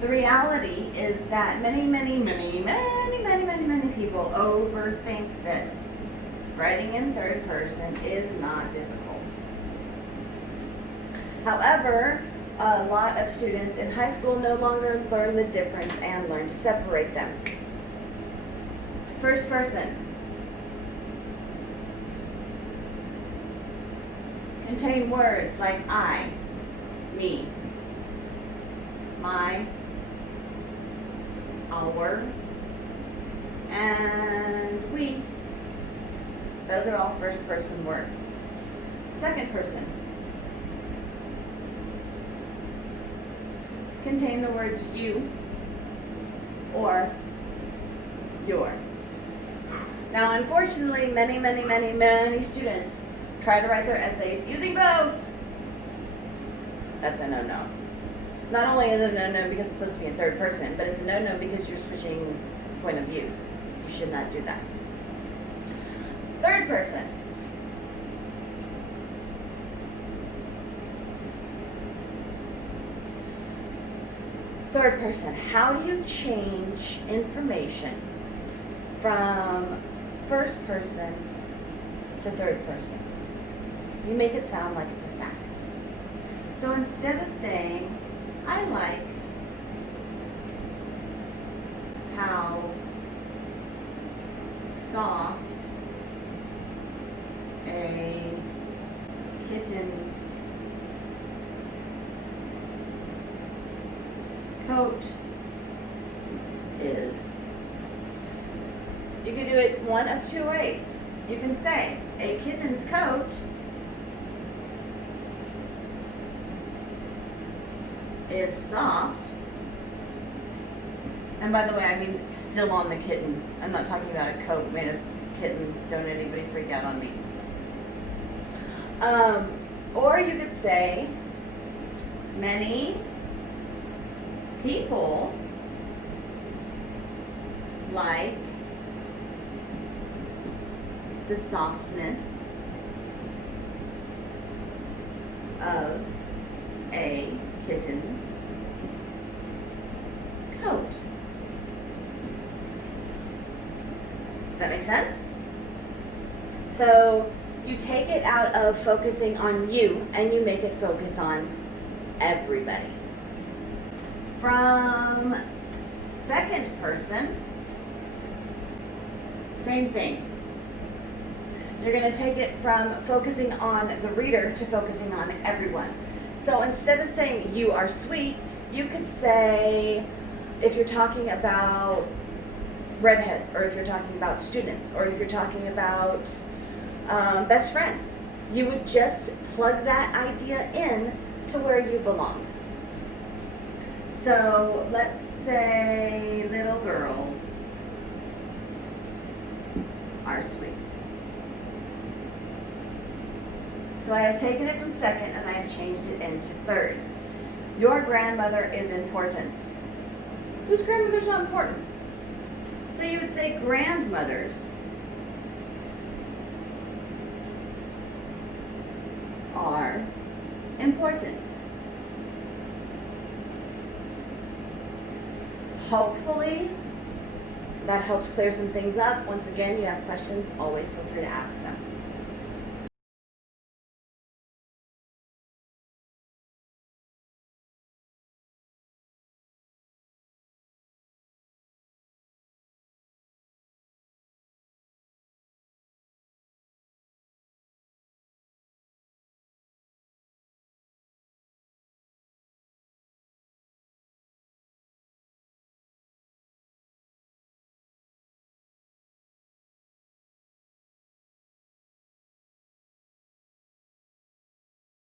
The reality is that many people overthink this. Writing in third person is not difficult. However, a lot of students in high school no longer learn the difference and learn to separate them. First person. Contain words like I, me, my, our, and we. Those are all first person words. Second person. Contain the words you or your. Now, unfortunately, many students try to write their essays using both. That's a no-no. Not only is it a no-no because it's supposed to be in third person, but it's a no-no because you're switching point of views. You should not do that. Third person. Third person. How do you change information from first person to third person? You make it sound like it's a fact. So instead of saying, I like how soft a kitten's coat is. You can do it one of two ways. You can say, a kitten's coat is soft. And by the way, I mean still on the kitten. I'm not talking about a coat made of kittens. Don't anybody freak out on me. Or you could say, many people like the softness of a kitten's coat. Does that make sense? So you take it out of focusing on you and you make it focus on everybody. From second person, same thing. You're going to take it from focusing on the reader to focusing on everyone. So instead of saying you are sweet, you could say, if you're talking about redheads, or if you're talking about students, or if you're talking about best friends, you would just plug that idea in to where you belong. So let's say little girls are sweet. So I have taken it from second and I have changed it into third. Your grandmother is important. Whose grandmother's not important? So you would say grandmothers are important. Hopefully that helps clear some things up. Once again, you have questions, always feel free to ask them.